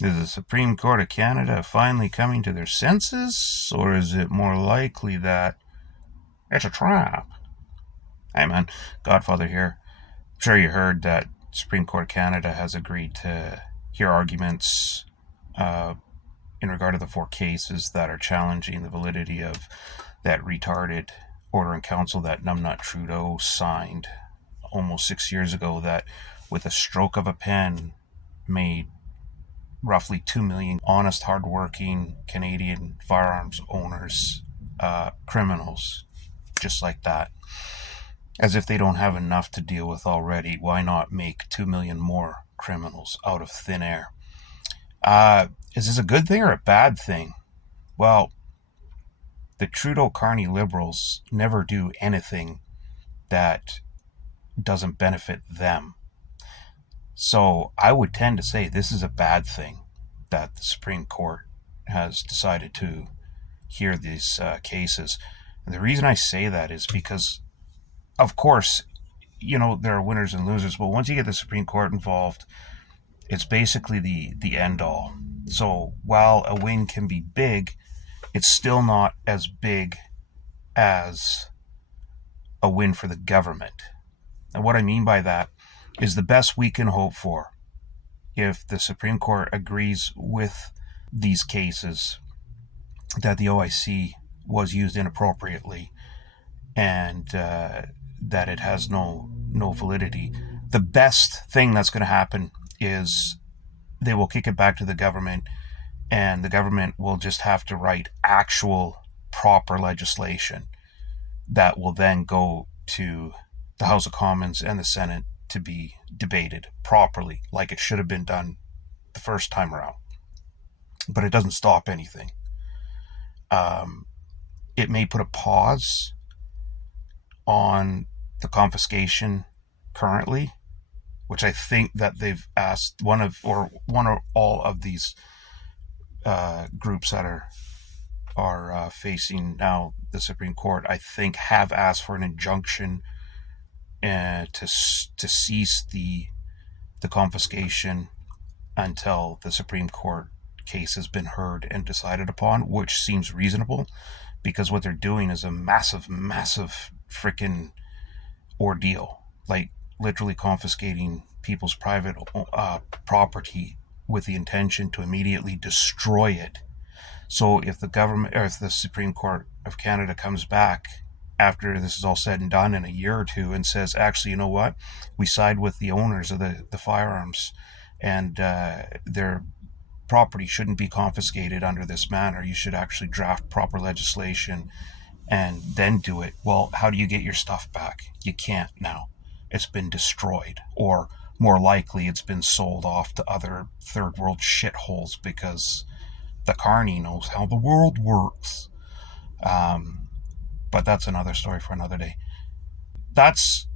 Is the Supreme Court of Canada finally coming to their senses, or is it more likely that it's a trap? Hey man, Godfather here. I'm sure you heard that Supreme Court of Canada has agreed to hear arguments uh, in regard to the 4 cases that are challenging the validity of that retarded order in council that numbnut Trudeau signed almost 6 years ago, that with a stroke of a pen made roughly 2 million honest, hardworking Canadian firearms owners criminals, just like that. As if they don't have enough to deal with already, why not make 2 million more criminals out of thin air? Is this a good thing or a bad thing? Well, the Trudeau Carney Liberals never do anything that doesn't benefit them. So I would tend to say this is a bad thing that the Supreme Court has decided to hear these cases. And the reason I say that is because, of course, there are winners and losers, but once you get the Supreme Court involved, it's basically the end all. So while a win can be big, it's still not as big as a win for the government. And what I mean by that is the best we can hope for, if the Supreme Court agrees with these cases that the OIC was used inappropriately and that it has no validity, the best thing that's going to happen is they will kick it back to the government, and the government will just have to write actual proper legislation that will then go to the House of Commons and the Senate to be debated properly, like it should have been done the first time around. But it doesn't stop anything. It may put a pause on the confiscation currently, which I think that they've asked one or all of these groups that are facing now the Supreme Court, I think, have asked for an injunction to cease the confiscation until the Supreme Court case has been heard and decided upon, which seems reasonable, because what they're doing is a massive, massive freaking ordeal, like literally confiscating people's private property with the intention to immediately destroy it. So if the government, or if the Supreme Court of Canada comes back after this is all said and done in a year or two and says, actually, you know what, we side with the owners of the firearms, and their property shouldn't be confiscated under this manner, you should actually draft proper legislation and then do it. Well, how do you get your stuff back? You can't now. It's been destroyed, or more likely it's been sold off to other third world shitholes, because the Carney knows how the world works. But that's another story for another day. That's,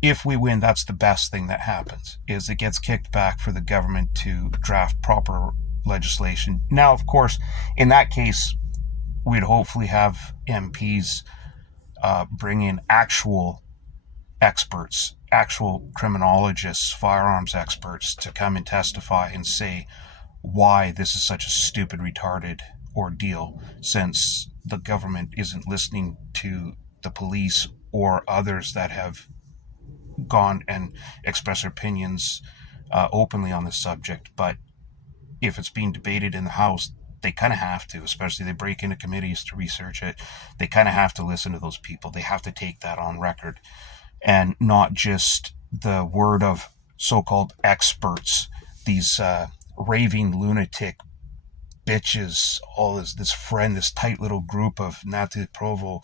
if we win, that's the best thing that happens, is it gets kicked back for the government to draft proper legislation. Now, of course, in that case, we'd hopefully have MPs bring in actual experts, actual criminologists, firearms experts, to come and testify and say why this is such a stupid, retarded ordeal, since the government isn't listening to the police or others that have gone and expressed their opinions openly on this subject. But if it's being debated in the House, they kind of have to, especially they break into committees to research it. They kind of have to listen to those people. They have to take that on record, and not just the word of so-called experts, these raving lunatic bitches, all this tight little group of Natalie Provo,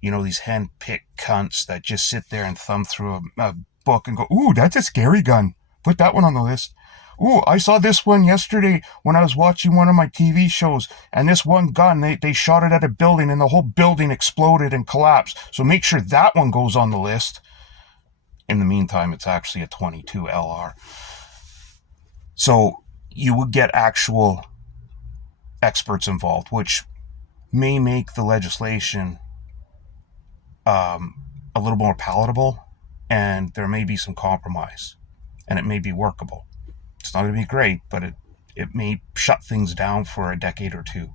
these hand-picked cunts that just sit there and thumb through a book and go, ooh, that's a scary gun. Put that one on the list. Ooh, I saw this one yesterday when I was watching one of my TV shows, and this one gun, they shot it at a building and the whole building exploded and collapsed. So make sure that one goes on the list. In the meantime, it's actually a 22 LR. So you would get actual experts involved, which may make the legislation a little more palatable, and there may be some compromise, and it may be workable. It's not going to be great, but It may shut things down for a decade or two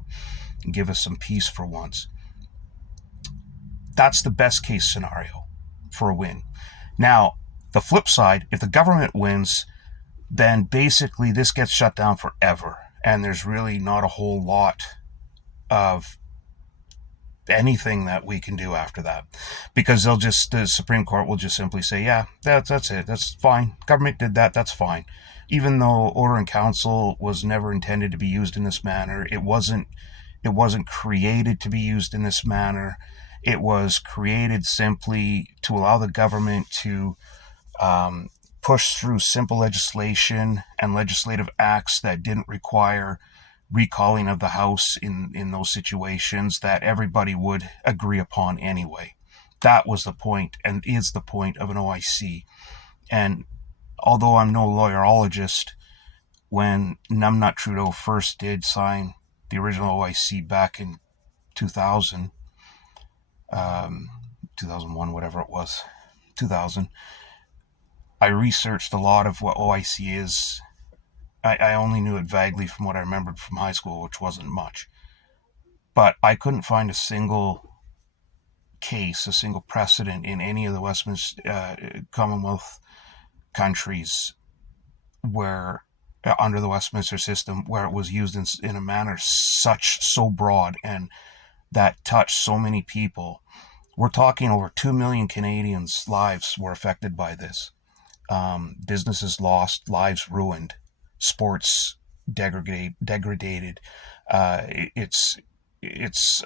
and give us some peace for once. That's the best case scenario for a win. Now, the flip side, if the government wins, then basically this gets shut down forever. And there's really not a whole lot of anything that we can do after that, because the Supreme Court will just simply say, yeah, that's it, that's fine, government did that, that's fine. Even though order in council was never intended to be used in this manner, it wasn't created to be used in this manner. It was created simply to allow the government to push through simple legislation and legislative acts that didn't require recalling of the House in those situations that everybody would agree upon anyway. That was the point and is the point of an OIC. And although I'm no lawyerologist, when numbnut Trudeau first did sign the original OIC back in 2000, 2001, whatever it was, 2000, I researched a lot of what OIC is. I only knew it vaguely from what I remembered from high school, which wasn't much. But I couldn't find a single case, a single precedent in any of the Westminster Commonwealth countries where, under the Westminster system, where it was used in a manner so broad and that touched so many people. We're talking over 2 million Canadians' lives were affected by this. Businesses lost, lives ruined, sports degraded. It's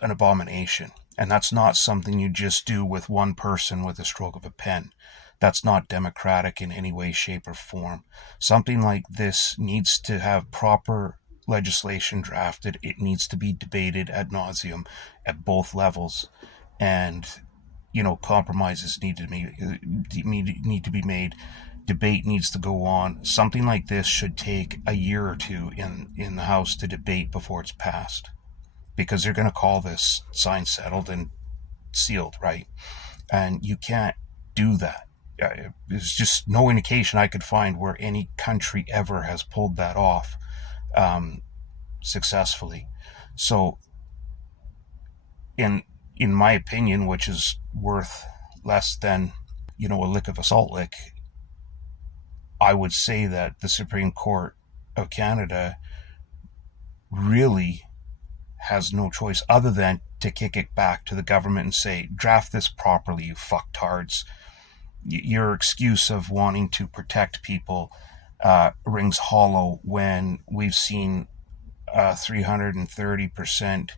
an abomination, and that's not something you just do with one person with a stroke of a pen. That's not democratic in any way, shape, or form. Something like this needs to have proper legislation drafted. It needs to be debated ad nauseum at both levels, and compromises need to be made. Debate needs to go on. Something like this should take a year or two in the House to debate before it's passed, because they're going to call this signed, settled, and sealed, right? And you can't do that. There's just no indication I could find where any country ever has pulled that off successfully. So, in my opinion, which is worth less than a lick of a salt lick, I would say that the Supreme Court of Canada really has no choice other than to kick it back to the government and say, draft this properly, you fucktards. Your excuse of wanting to protect people rings hollow when we've seen a 330%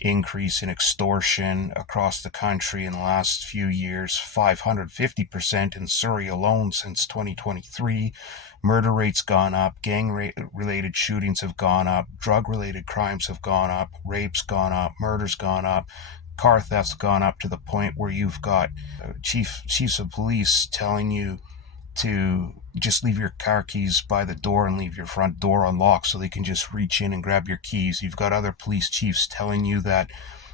increase in extortion across the country in the last few years, 550% in Surrey alone since 2023. Murder rates gone up, gang-related shootings have gone up, drug-related crimes have gone up, rapes gone up, murders gone up, car thefts gone up, to the point where you've got chiefs of police telling you to just leave your car keys by the door and leave your front door unlocked so they can just reach in and grab your keys. You've got other police chiefs telling you that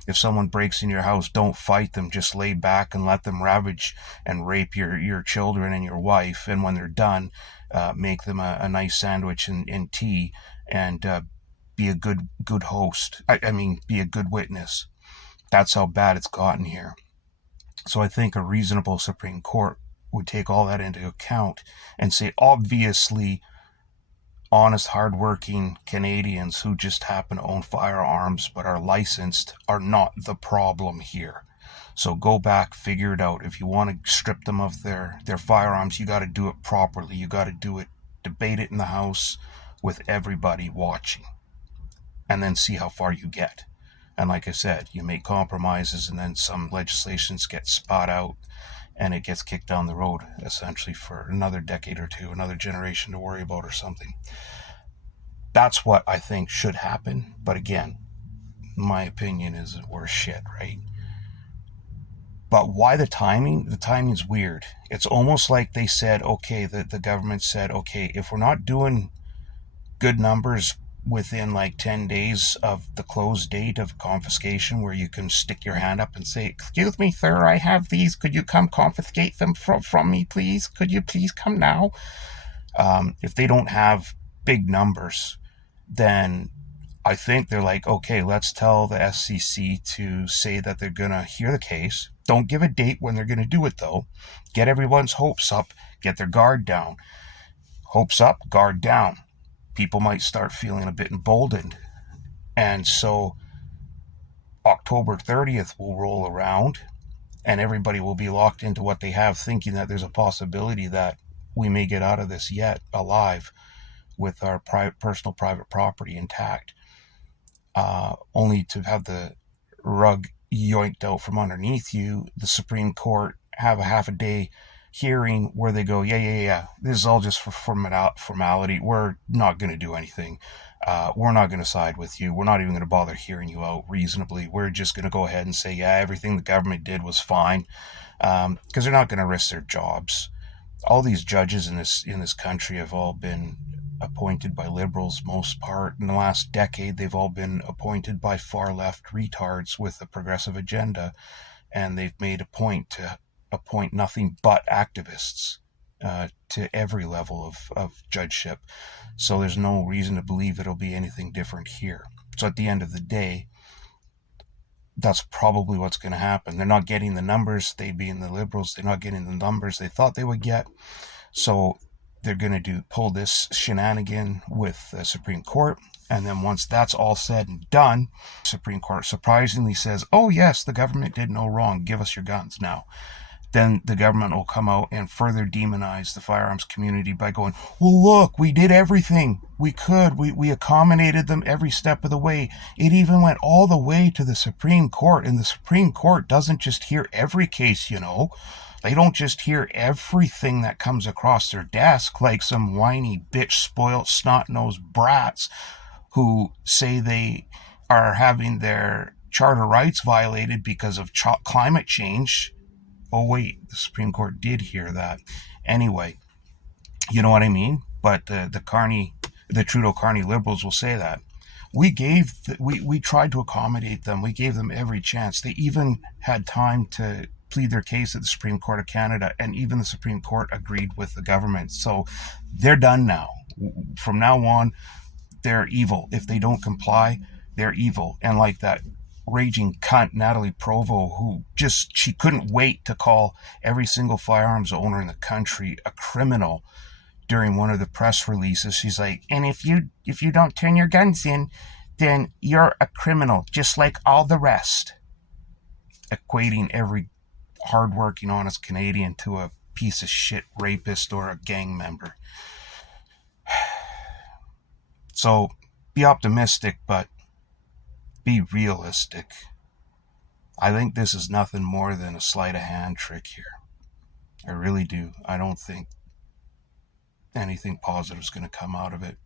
if someone breaks in your house, don't fight them, just lay back and let them ravage and rape your children and your wife, and when they're done, make them a nice sandwich and tea, and be a good host. I mean, be a good witness. That's how bad it's gotten here. So I think a reasonable Supreme Court would take all that into account and say, obviously, honest, hardworking Canadians who just happen to own firearms but are licensed are not the problem here. So go back, figure it out. If you want to strip them of their firearms, you got to do it properly. You got to do it, debate it in the House with everybody watching, and then see how far you get. And like I said, you make compromises, and then some legislations get spat out, and it gets kicked down the road, essentially, for another decade or two, another generation to worry about or something. That's what I think should happen. But again, my opinion is we're shit, right? But why the timing? The timing's weird. It's almost like they said, okay, the government said, okay, if we're not doing good numbers within like 10 days of the close date of confiscation, where you can stick your hand up and say, excuse me, sir, I have these. Could you come confiscate them from me, please? Could you please come now? If they don't have big numbers, then I think they're like, okay, let's tell the SCC to say that they're going to hear the case. Don't give a date when they're going to do it, though. Get everyone's hopes up, get their guard down. Hopes up, guard down. People might start feeling a bit emboldened. And so October 30th will roll around and everybody will be locked into what they have, thinking that there's a possibility that we may get out of this yet alive with our personal private property intact, only to have the rug yoinked out from underneath you. The Supreme Court have a half a day hearing where they go, yeah, this is all just for formality. We're not going to do anything. We're not going to side with you. We're not even going to bother hearing you out reasonably. We're just going to go ahead and say, yeah, everything the government did was fine, because they're not going to risk their jobs. All these judges in this country have all been appointed by liberals, most part. In the last decade, they've all been appointed by far left retards with a progressive agenda, and they've made a point to appoint nothing but activists to every level of judgeship. So there's no reason to believe it'll be anything different here. So at the end of the day, that's probably what's going to happen. They're not getting the numbers, they being the liberals, they're not getting the numbers they thought they would get. So they're going to pull this shenanigan with the Supreme Court. And then once that's all said and done, Supreme Court surprisingly says, oh yes, the government did no wrong, give us your guns now. Then the government will come out and further demonize the firearms community by going, well, look, we did everything we could. We accommodated them every step of the way. It even went all the way to the Supreme Court. And the Supreme Court doesn't just hear every case, you know. They don't just hear everything that comes across their desk like some whiny, bitch, spoiled, snot-nosed brats who say they are having their charter rights violated because of climate change. Oh, wait, the Supreme Court did hear that. Anyway, you know what I mean? But the Trudeau-Carney liberals will say that. We tried to accommodate them. We gave them every chance. They even had time to plead their case at the Supreme Court of Canada, and even the Supreme Court agreed with the government. So they're done now. From now on, they're evil. If they don't comply, they're evil. And like that raging cunt Natalie Provo, she couldn't wait to call every single firearms owner in the country a criminal during one of the press releases. She's like, and if you don't turn your guns in, then you're a criminal, just like all the rest. Equating every hardworking, honest Canadian to a piece of shit rapist or a gang member. So be optimistic, but be realistic. I think this is nothing more than a sleight of hand trick here. I really do. I don't think anything positive is going to come out of it.